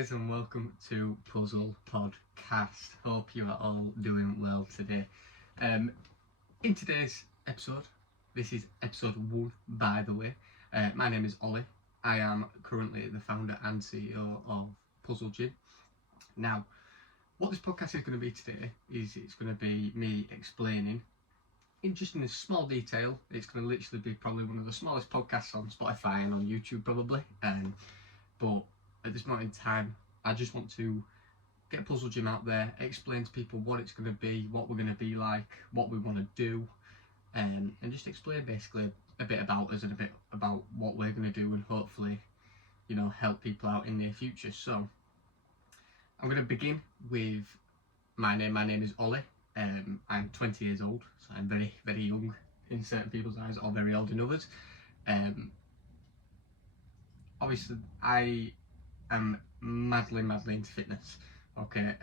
guys, and welcome to Puzzle Podcast. Hope you are all doing well today. In today's episode, this is episode 1 by the way, my name is Ollie. I am currently the founder and CEO of Puzzle Gym. Now, what this podcast is going to be today is it's going to be me explaining in a small detail. It's going to literally be probably one of the smallest podcasts on Spotify and on YouTube probably, but at this moment in time I just want to get Puzzle Gym out there, explain to people what it's going to be, what we're going to be like, what we want to do, and just explain basically a bit about us and a bit about what we're going to do, and hopefully, you know, help people out in the near future. So I'm going to begin with my name. My name is Ollie. I'm 20 years old, so I'm very, very young in certain people's eyes, or very old in others. Obviously, I am madly into fitness. Okay,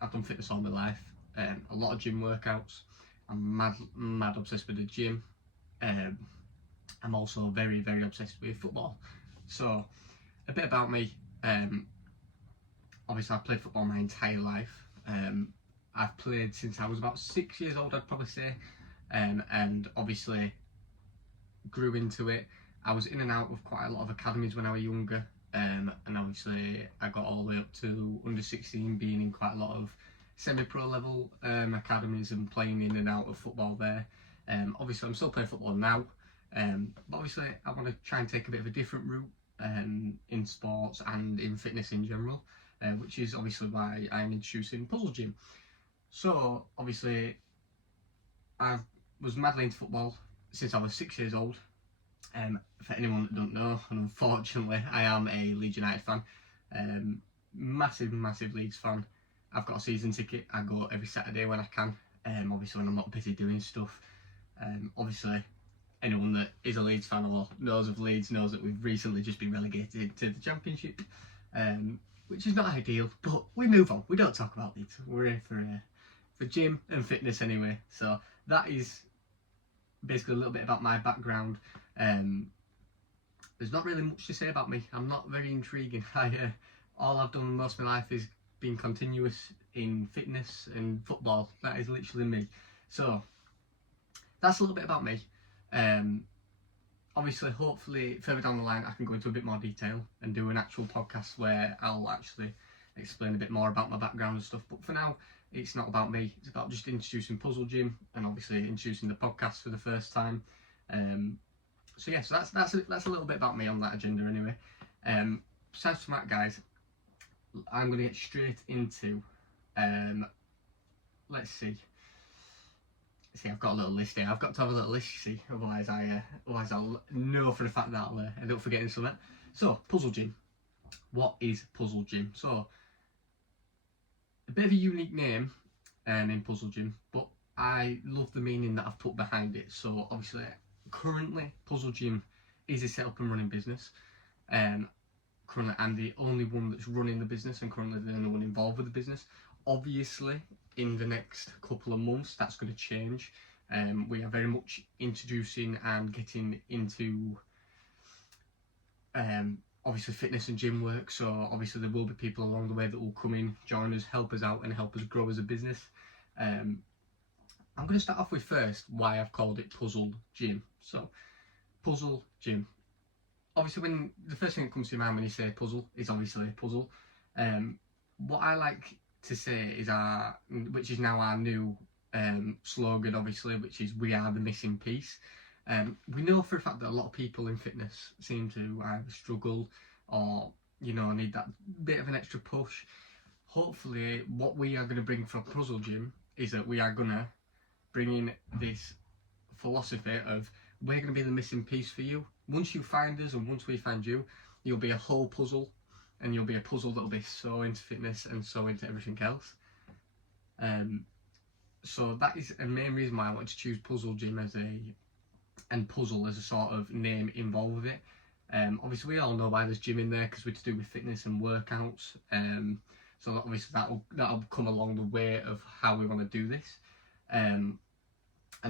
I've done fitness all my life. A lot of gym workouts. I'm mad obsessed with the gym. I'm also very obsessed with football. So, a bit about me. Obviously, I've played football my entire life. I've played since I was about 6 years old, I'd probably say, and obviously grew into it. I was in and out of quite a lot of academies when I was younger, and obviously I got all the way up to under 16, being in quite a lot of semi-pro level academies and playing in and out of football there. Obviously I'm still playing football now, but obviously I want to try and take a bit of a different route in sports and in fitness in general, which is obviously why I'm introducing Puzzle Gym. So obviously I was madly into football since I was 6 years old. For anyone that don't know, and unfortunately I am a Leeds United fan, massive Leeds fan. I've got a season ticket. I go every Saturday when I can, obviously when I'm not busy doing stuff. Obviously anyone that is a Leeds fan or knows of Leeds knows that we've recently just been relegated to the Championship, which is not ideal, but we move on. We don't talk about Leeds. We're here for gym and fitness anyway. So that is basically a little bit about my background. There's not really much to say about me. I'm not very intriguing. All I've done most of my life is being continuous in fitness and football. That is literally me. So that's a little bit about me. Obviously, hopefully further down the line I can go into a bit more detail and do an actual podcast where I'll actually explain a bit more about my background and stuff. But for now, it's not about me. It's about just introducing Puzzle Gym and obviously introducing the podcast for the first time. So yeah, so that's a little bit about me on that agenda anyway. Besides from that, guys, I'm going to get straight into, let's see, I've got a little list here. I've got to have a little list, you see, otherwise I'll know for a fact that I'll end up forgetting something. So, Puzzle Gym. What is Puzzle Gym? So, a bit of a unique name in Puzzle Gym, but I love the meaning that I've put behind it. So, obviously, currently, Puzzle Gym is a set-up and running business. Currently, I'm the only one that's running the business and currently the only one involved with the business. Obviously, in the next couple of months, that's going to change. We are very much introducing and getting into obviously fitness and gym work. So obviously there will be people along the way that will come in, join us, help us out and help us grow as a business. I'm going to start off with first why I've called it Puzzle Gym. So Puzzle Gym. Obviously when the first thing that comes to your mind when you say puzzle is obviously a puzzle. What I like to say is which is now our new slogan, obviously, which is "We are the missing piece." We know for a fact that a lot of people in fitness seem to either struggle or, you know, need that bit of an extra push. Hopefully, what we are going to bring from Puzzle Gym is that we are going to bring in this philosophy of we're going to be the missing piece for you. Once you find us and once we find you, you'll be a whole puzzle. And you'll be a puzzle that'll be so into fitness and so into everything else. So that is a main reason why I wanted to choose Puzzle Gym and puzzle as a sort of name involved with it. Obviously we all know why there's gym in there because we're to do with fitness and workouts. So obviously that'll come along the way of how we want to do this. And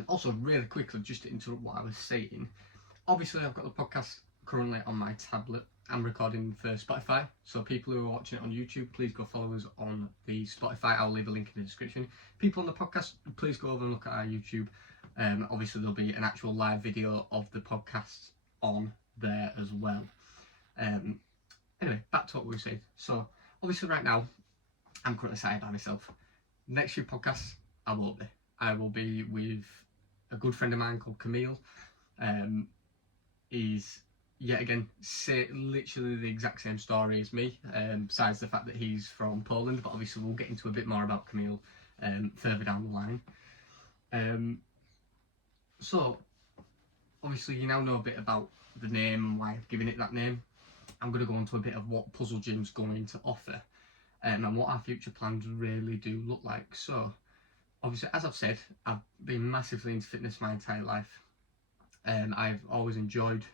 also really quickly, just to interrupt what I was saying, obviously I've got the podcast currently on my tablet. I'm recording for Spotify, so people who are watching it on YouTube, please go follow us on the Spotify. I'll leave a link in the description. People on the podcast, please go over and look at our YouTube. Obviously there'll be an actual live video of the podcast on there as well. Anyway, back to what we were saying. So obviously right now I'm currently sat by myself. Next few podcasts I won't be. I will be with a good friend of mine called Camille. He's yet again literally the exact same story as me, besides the fact that he's from Poland, but obviously we'll get into a bit more about Camille further down the line. So obviously you now know a bit about the name and why I've given it that name. I'm going to go into a bit of what Puzzle Gym's going to offer, and what our future plans really do look like. So obviously, as I've said, I've been massively into fitness my entire life. I've always enjoyed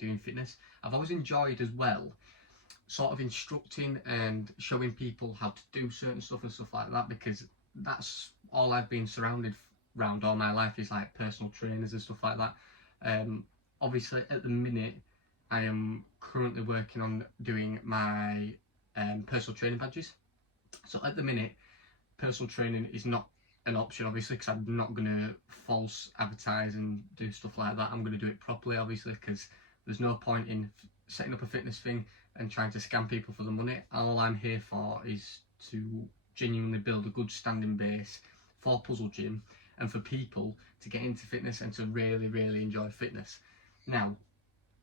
doing fitness. I've always enjoyed as well sort of instructing and showing people how to do certain stuff and stuff like that, because that's all I've been surrounded around all my life, is like personal trainers and stuff like that. Obviously at the minute I am currently working on doing my personal training badges. So at the minute personal training is not an option, obviously, because I'm not going to false advertise and do stuff like that. I'm going to do it properly, obviously, because there's no point in setting up a fitness thing and trying to scam people for the money. All I'm here for is to genuinely build a good standing base for Puzzle Gym and for people to get into fitness and to really, really enjoy fitness. Now,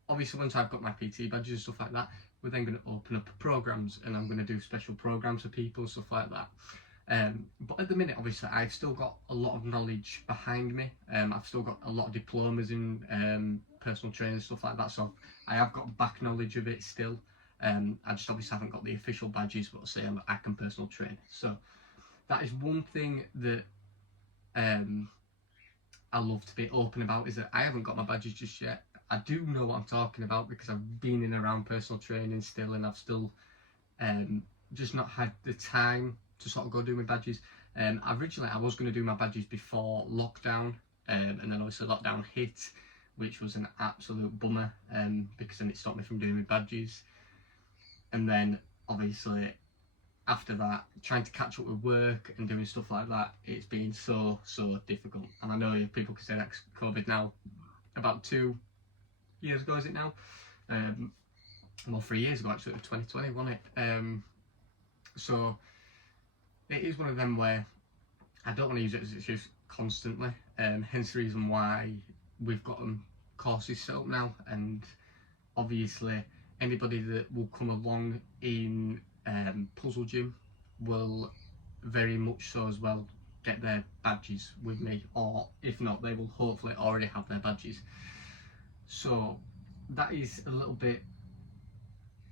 obviously, once I've got my PT badges and stuff like that, we're then going to open up programs, and I'm going to do special programs for people, stuff like that. But at the minute, obviously, I've still got a lot of knowledge behind me. I've still got a lot of diplomas in personal training and stuff like that, so I have got back knowledge of it still. I just obviously haven't got the official badges, but I'll say I can personal train. So that is one thing that I love to be open about, is that I haven't got my badges just yet. I do know what I'm talking about because I've been in and around personal training still, and I've still just not had the time to sort of go do my badges. Originally I was going to do my badges before lockdown, and then obviously lockdown hit, which was an absolute bummer, because then it stopped me from doing my badges. And then obviously after that, trying to catch up with work and doing stuff like that, it's been so difficult. And I know people can say that's COVID now, about 2 years ago, is it now? Well, 3 years ago actually, 2020, wasn't it? So it is one of them where I don't want to use it as an excuse constantly, hence the reason why we've got courses set up now, and obviously anybody that will come along in Puzzle Gym will very much so as well get their badges with me, or if not, they will hopefully already have their badges. So that is a little bit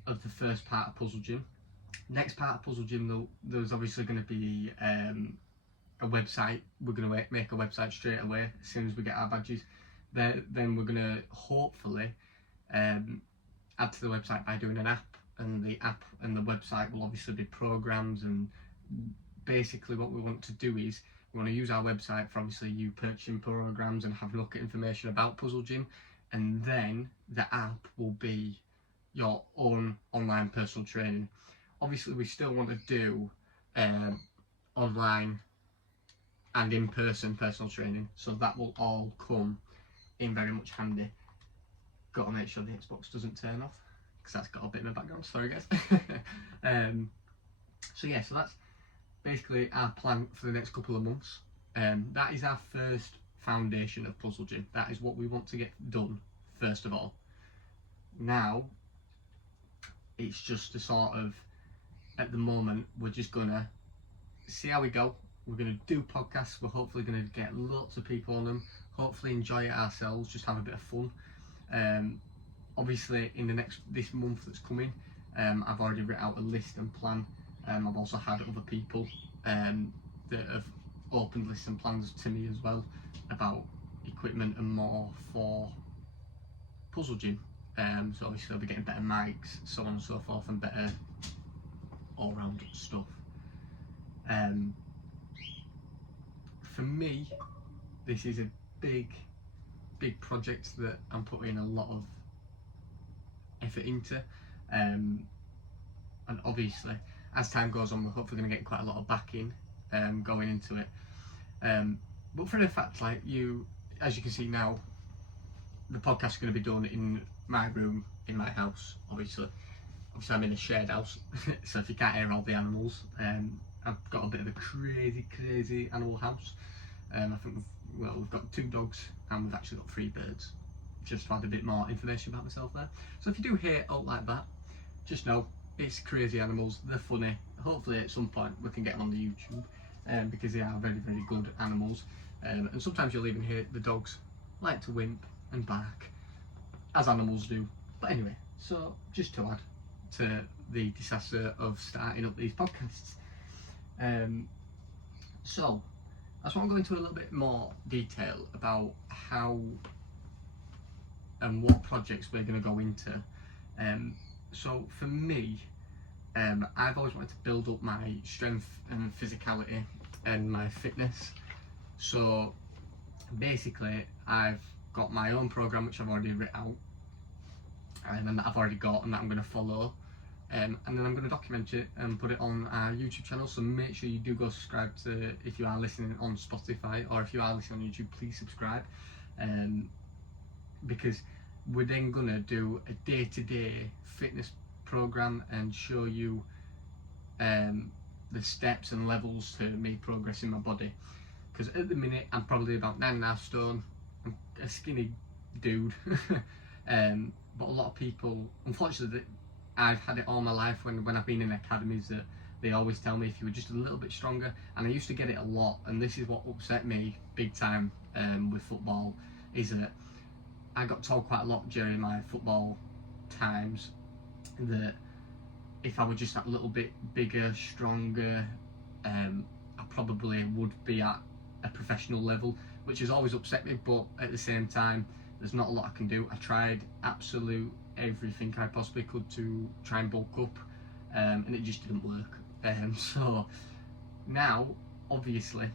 of the first part of Puzzle Gym. Next part of Puzzle Gym, though, there's obviously going to be a website. We're going to make a website straight away as soon as we get our badges. Then we're going to hopefully add to the website by doing an app, and the app and the website will obviously be programs. And basically what we want to do is we want to use our website for obviously you purchasing programs and have a look at information about Puzzle Gym, and then the app will be your own online personal training. Obviously we still want to do online and in-person personal training, so that will all come in very much handy. Got to make sure the Xbox doesn't turn off, because that's got a bit in the background, sorry guys. So yeah, so that's basically our plan for the next couple of months. That is our first foundation of Puzzle Gym. That is what we want to get done first of all. Now it's just a sort of, at the moment we're just gonna see how we go. We're gonna do podcasts, we're hopefully gonna get lots of people on them, hopefully enjoy it ourselves, just have a bit of fun. Obviously in this month that's coming, I've already written out a list and plan. I've also had other people that have opened lists and plans to me as well about equipment and more for Puzzle Gym. So obviously I'll be getting better mics, so on and so forth, and better all round stuff. For me, this is a big project that I'm putting a lot of effort into. And obviously, as time goes on, we're hopefully going to get quite a lot of backing going into it. But for the fact, like as you can see now, the podcast is going to be done in my room, in my house, obviously. Obviously, I'm in a shared house, so if you can't hear all the animals, I've got a bit of a crazy animal house. I think we've got 2 dogs and we've actually got 3 birds, just to add a bit more information about myself there. So if you do hear out like that, just know it's crazy animals, they're funny. Hopefully at some point we can get them on the YouTube, because they are very good animals. And sometimes you'll even hear the dogs like to wimp and bark, as animals do. But anyway, so just to add to the disaster of starting up these podcasts. So I just want to go into a little bit more detail about how and what projects we're going to go into. So for me, I've always wanted to build up my strength and physicality and my fitness. So basically, I've got my own program which I've already written out, and that I've already got and that I'm going to follow. And then I'm going to document it and put it on our YouTube channel, so make sure you do go subscribe to, if you are listening on Spotify, or if you are listening on YouTube, please subscribe, because we're then going to do a day-to-day fitness program and show you the steps and levels to me progressing my body, because at the minute I'm probably about 9.5 stone. I'm a skinny dude. But a lot of people, unfortunately, I've had it all my life when I've been in academies, that they always tell me if you were just a little bit stronger, and I used to get it a lot, and this is what upset me big time with football, is that I got told quite a lot during my football times that if I were just that little bit bigger, stronger, I probably would be at a professional level, which has always upset me. But at the same time, there's not a lot I can do. I tried absolute everything I possibly could to try and bulk up, and it just didn't work. So now, obviously,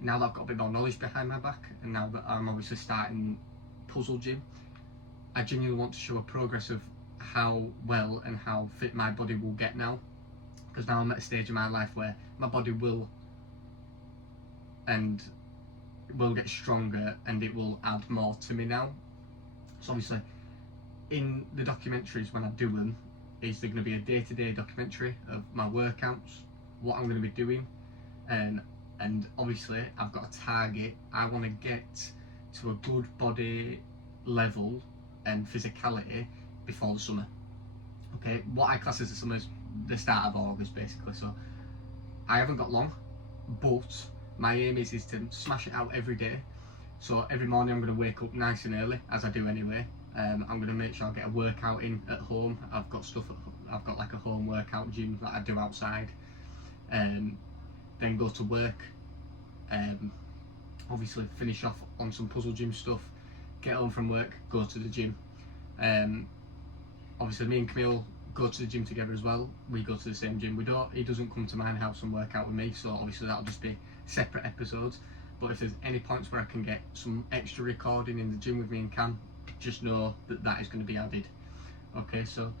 now that I've got a bit more knowledge behind my back, and now that I'm obviously starting Puzzle Gym, I genuinely want to show a progress of how well and how fit my body will get now, because now I'm at a stage in my life where my body will get stronger and it will add more to me now. So obviously in the documentaries, when I do them, is there going to be a day-to-day documentary of my workouts, what I'm going to be doing, and obviously I've got a target. I want to get to a good body level and physicality before the summer. Okay, what I class as the summer is the start of August basically, so I haven't got long, but my aim is to smash it out every day. So every morning I'm going to wake up nice and early, as I do anyway. I'm going to make sure I get a workout in at home. I've got like a home workout gym that I do outside. Then go to work. Obviously finish off on some Puzzle Gym stuff. Get home from work, go to the gym. Obviously me and Camille go to the gym together as well. We go to the same gym. He doesn't come to my house and work out with me, so obviously that'll just be separate episodes. But if there's any points where I can get some extra recording in the gym with me and Cam, just know that is going to be added. Okay, so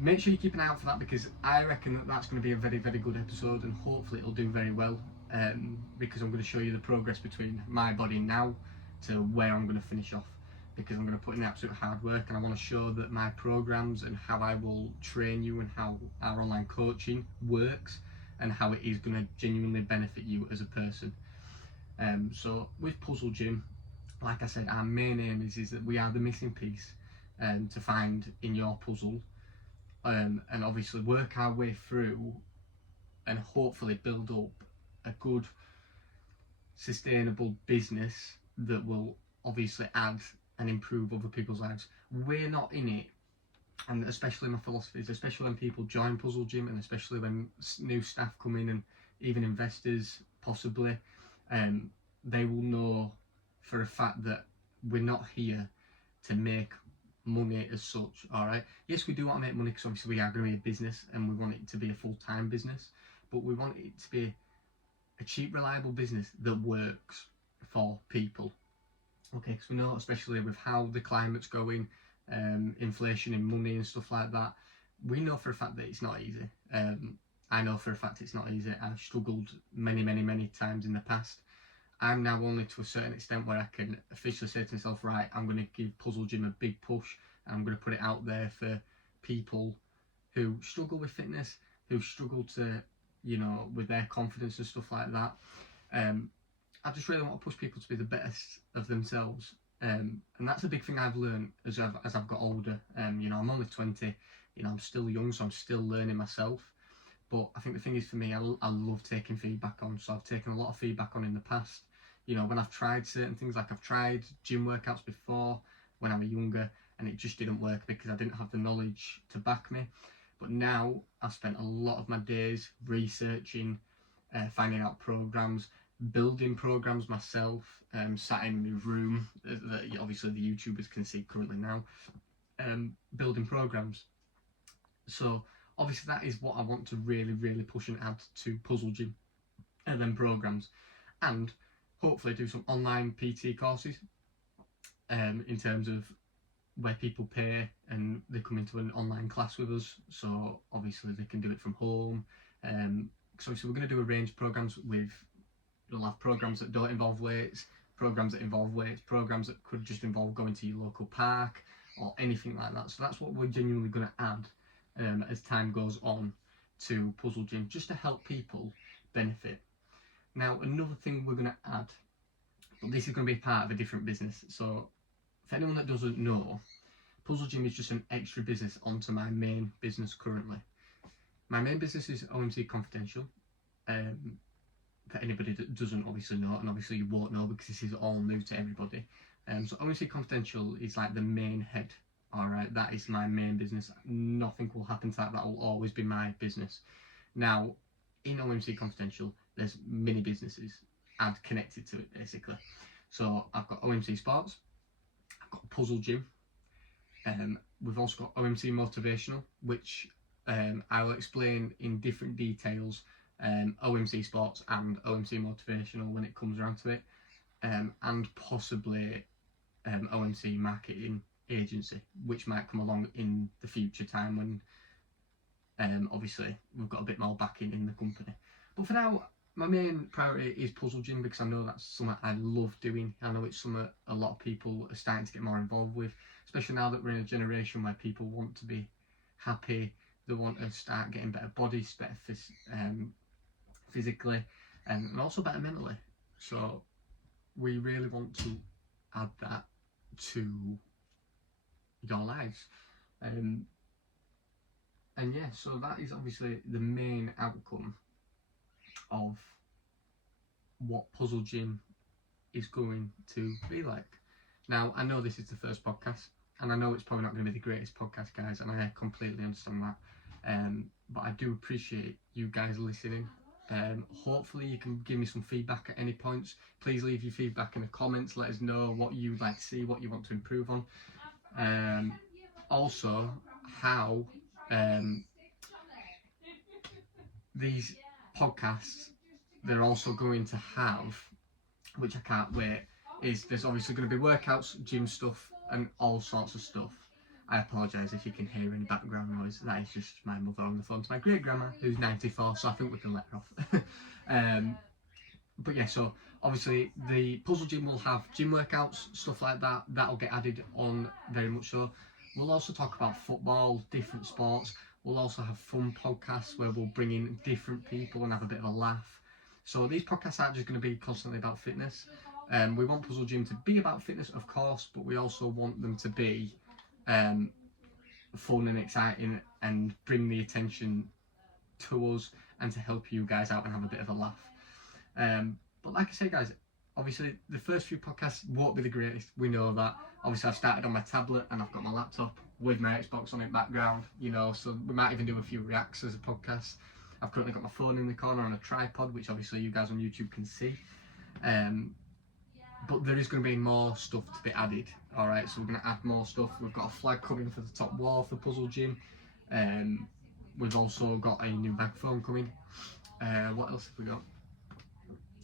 make sure you keep an eye out for that, because I reckon that's going to be a very good episode, and hopefully it'll do very well, because I'm going to show you the progress between my body now to where I'm going to finish off, because I'm going to put in the absolute hard work, and I want to show that my programs and how I will train you and how our online coaching works and how it is going to genuinely benefit you as a person. So with Puzzle Gym, like I said, our main aim is that we are the missing piece to find in your puzzle, and obviously work our way through and hopefully build up a good sustainable business that will obviously add and improve other people's lives. We're not in it, and especially my philosophy is, especially when people join Puzzle Gym, and especially when new staff come in and even investors possibly, they will know for a fact that we're not here to make money as such. All right, yes, we do want to make money, because obviously we are going to be a business and we want it to be a full-time business, but we want it to be a cheap, reliable business that works for people. Okay, because we know, especially with how the climate's going, inflation in money and stuff like that. We know for a fact that it's not easy. I know for a fact it's not easy. I've struggled many times in the past. I'm now only to a certain extent where I can officially say to myself, right, I'm going to give Puzzle Gym a big push, and I'm going to put it out there for people who struggle with fitness, who struggle to, with their confidence and stuff like that. I just really want to push people to be the best of themselves. And that's a big thing I've learned as I've got older. I'm only 20, I'm still young, so I'm still learning myself. But I think the thing is, for me, I love taking feedback on. So I've taken a lot of feedback on in the past. When I've tried certain things, like I've tried gym workouts before when I was younger, and it just didn't work because I didn't have the knowledge to back me. But now I've spent a lot of my days researching, finding out programs, building programs myself, sat in my room that obviously the YouTubers can see currently now, building programs. So obviously that is what I want to really push and add to Puzzle Gym, and then programs, and hopefully do some online PT courses, in terms of where people pay and they come into an online class with us, so obviously they can do it from home. So we're going to do a range of programs. We'll have programs that don't involve weights, programs that involve weights, programs that could just involve going to your local park or anything like that. So that's what we're genuinely going to add as time goes on to Puzzle Gym, just to help people benefit. Now, another thing we're going to add, but this is going to be part of a different business. So for anyone that doesn't know, Puzzle Gym is just an extra business onto my main business currently. My main business is OMC Confidential. For anybody that doesn't obviously know, and obviously you won't know because this is all new to everybody. So OMC Confidential is like the main head. Alright, that is my main business. Nothing will happen to that. That will always be my business. Now, in OMC Confidential, there's many businesses and connected to it basically. So I've got OMC Sports, I've got Puzzle Gym, we've also got OMC Motivational, which I will explain in different details, OMC Sports and OMC Motivational when it comes around to it, and possibly OMC Marketing Agency, which might come along in the future time when obviously we've got a bit more backing in the company. But for now, my main priority is Puzzle Gym because I know that's something I love doing. I know it's something a lot of people are starting to get more involved with, especially now that we're in a generation where people want to be happy, they want to start getting better bodies, better physically, and also better mentally. So we really want to add that to your lives. And yeah, so that is obviously the main outcome of what Puzzle Gym is going to be like. Now, I know this is the first podcast, and I know it's probably not going to be the greatest podcast, guys, and I completely understand that. But I do appreciate you guys listening. Hopefully you can give me some feedback at any points. Please leave your feedback in the comments. Let us know what you'd like to see, what you want to improve on. Also, how these podcasts, they're also going to have, which I can't wait, is there's obviously going to be workouts, gym stuff, and all sorts of stuff. I apologise if you can hear any background noise. That is just my mother on the phone to my great grandma, who's 94, so I think we can let her off. But yeah, so obviously the Puzzle Gym will have gym workouts, stuff like that. That'll get added on very much so. We'll also talk about football, different sports. We'll also have fun podcasts where we'll bring in different people and have a bit of a laugh. So these podcasts aren't just going to be constantly about fitness. We want Puzzle Gym to be about fitness, of course, but we also want them to be fun and exciting and bring the attention to us and to help you guys out and have a bit of a laugh. But like I say, guys, obviously the first few podcasts won't be the greatest. We know that. Obviously I've started on my tablet and I've got my laptop with my Xbox on in background, so we might even do a few reacts as a podcast. I've currently got my phone in the corner on a tripod, which obviously you guys on YouTube can see. But there is going to be more stuff to be added. Alright, so we're going to add more stuff. We've got a flag coming for the top wall for Puzzle Gym. We've also got a new microphone coming. What else have we got?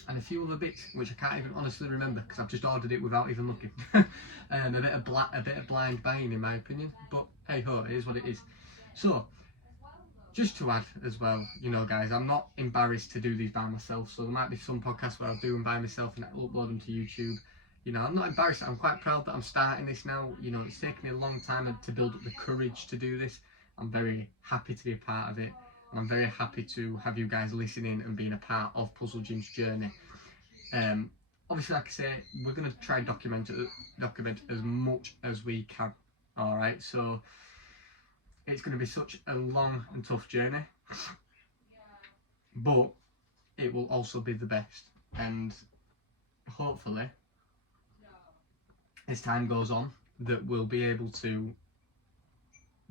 and a few other bits which I can't even honestly remember because I've just ordered it without even looking. A bit of blind buying in my opinion, but hey ho, it is what it is. So just to add as well, you know guys, I'm not embarrassed to do these by myself, so there might be some podcasts where I'll do them by myself and I'll upload them to YouTube. You know, I'm not embarrassed, I'm quite proud that I'm starting this now. You know, it's taken me a long time to build up the courage to do this. I'm very happy to be a part of it, and I'm very happy to have you guys listening and being a part of Puzzle Gym's journey. Obviously, like I say, we're going to try and document as much as we can. Alright, so it's going to be such a long and tough journey, but it will also be the best, and hopefully as time goes on that we'll be able to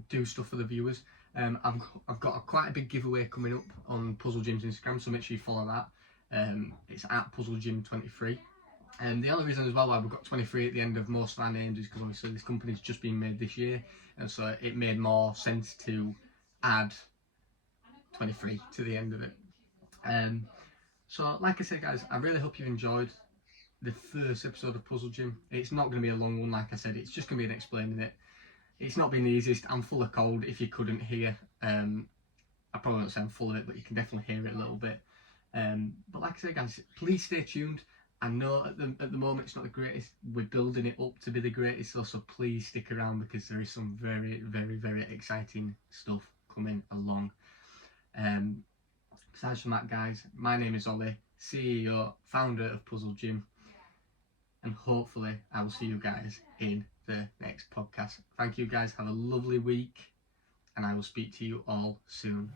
do stuff for the viewers. I've got quite a big giveaway coming up on Puzzle Gym's Instagram, so make sure you follow that. It's at Puzzle Gym 23. And the only reason as well why we've got 23 at the end of most of our names is because obviously this company's just been made this year, and so it made more sense to add 23 to the end of it. So like I said guys, I really hope you enjoyed the first episode of Puzzle Gym. It's not going to be a long one, like I said, it's just going to be an explaining it. It's not been the easiest, I'm full of cold if you couldn't hear. I probably won't say I'm full of it, but you can definitely hear it a little bit. But like I said guys, please stay tuned. I know at the moment it's not the greatest, we're building it up to be the greatest, so please stick around because there is some very, very, very exciting stuff coming along. Besides from that guys, my name is Ollie, CEO, founder of Puzzle Gym, and hopefully I will see you guys in the next podcast. Thank you guys, have a lovely week, and I will speak to you all soon.